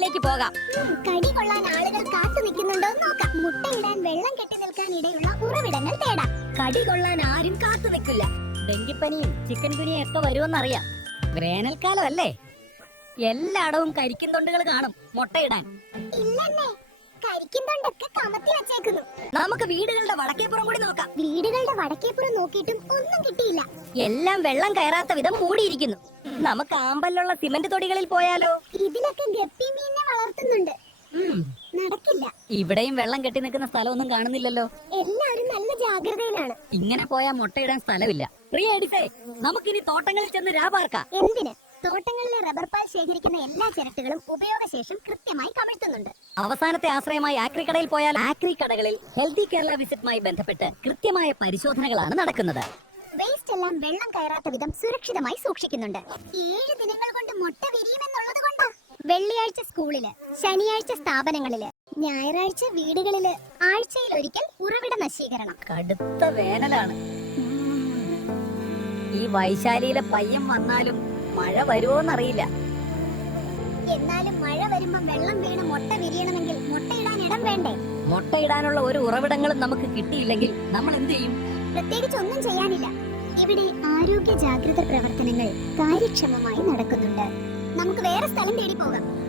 വീട്ടിലേക്ക് പോകാം. കടി കൊള്ളാൻ ആളുകൾ കാത്തു നിൽക്കുന്നുണ്ടോ നോക്കാം. മുട്ടയിടാൻ വെള്ളം കെട്ടി നിൽക്കാൻ ഇടയുള്ള ഉറവിടങ്ങൾ തേടാം. കടി കൊള്ളാൻ ആരും കാത്തു നിൽക്കില്ല. ഡെങ്കിപ്പനിയും ചിക്കൻ ഗുനിയും ഒക്കെ വരുമെന്നറിയാം. വേനൽക്കാലം അല്ലേ, എല്ലായിടവും കരിക്കും തൊണ്ടുകൾ കാണും മുട്ടയിടാൻ. ഇല്ലെന്നേ, കരിക്കുന്നുണ്ടൊക്കെ കമത്തി വെച്ചേക്കുന്നു. നമുക്ക് വീടുകളുടെ വടക്കേപ്പുറം കൂടി നോക്കാം. വീടുകളുടെ വടക്കേപ്പുറം നോക്കിയിട്ടും ഒന്നും കിട്ടിയില്ല. എല്ലാം വെള്ളം കയറാത്ത വിധം മൂടിയിരിക്കുന്നു. നമുക്ക് ആമ്പലുള്ള സിമന്റ് തൊടികളിൽ പോയാലോ? ഇതിലൊക്കെ ഗപ്പി മീനിനെ വളർത്തുന്നുണ്ട്. നടക്കില്ല. ഇവിടെയും വെള്ളം കെട്ടി നിൽക്കുന്ന സ്ഥലമൊന്നും കാണുന്നില്ലല്ലോ. എല്ലാവരും നല്ല ജാഗ്രതയിലാണ്. ഇങ്ങനെ പോയാൽ മുട്ടയിടാൻ സ്ഥലമില്ല. പ്രിയ എഡിസേ, നമുക്കിനി തോട്ടങ്ങളിൽ ചെന്ന് രാപാർക്കാം. എന്തിന്? തോട്ടങ്ങളിലെ റബ്ബർ പാൽ ശേഖരിക്കുന്ന എല്ലാ ചിരട്ടകളും ഉപയോഗശേഷം കൃത്യമായി കമഴ്ത്തുന്നുണ്ട്. അവസാനത്തെ ആശ്രയമായി ആക്രി കടയിൽ പോയാൽ ആക്രി കടകളിൽ ഹെൽത്തി കേരള വിസിറ്റുമായി ബന്ധപ്പെട്ട് കൃത്യമായ പരിശോധനകളാണ് നടക്കുന്നത്. വേസ്റ്റ് എല്ലാം വെള്ളം കയറാത്ത വിധം സുരക്ഷിതമായി സൂക്ഷിക്കുന്നുണ്ട്. 7 ദിനങ്ങൾ കൊണ്ട് മുട്ട വിരിയുമെന്നുള്ളത് കൊണ്ടാ. വെള്ളിയാഴ്ച സ്കൂളില്, ശനിയാഴ്ച സ്ഥാപനങ്ങളില്, ഞായറാഴ്ച വീടുകളില്, ആഴ്ചയിൽ ഒരിക്കൽ ഉറവിട നശീകരണം. കടുത്ത വേനലാണ്. ഈ വൈശാലിയിലെ പയ്യൻ വന്നാലും മഴ വരുമോന്നറിയില്ല. എന്നാലും മഴ വരുമ്പോ വെള്ളം വീണ് മുട്ട വിരിയണമെങ്കിൽ മുട്ടയിടാൻ ഇടം വേണ്ടേ? മുട്ടയിടാനുള്ള ഒരു ഉറവിടങ്ങളും നമുക്ക് കിട്ടിയില്ലെങ്കിൽ നമ്മൾ എന്ത് ചെയ്യും? പ്രത്യേകിച്ച് ഒന്നും ചെയ്യാനില്ല. ഇവിടെ ആരോഗ്യ ജാഗ്രത പ്രവർത്തനങ്ങൾ കാര്യക്ഷമമായി നടക്കുന്നുണ്ട്. നമുക്ക് വേറെ സ്ഥലം തേടി പോകാം.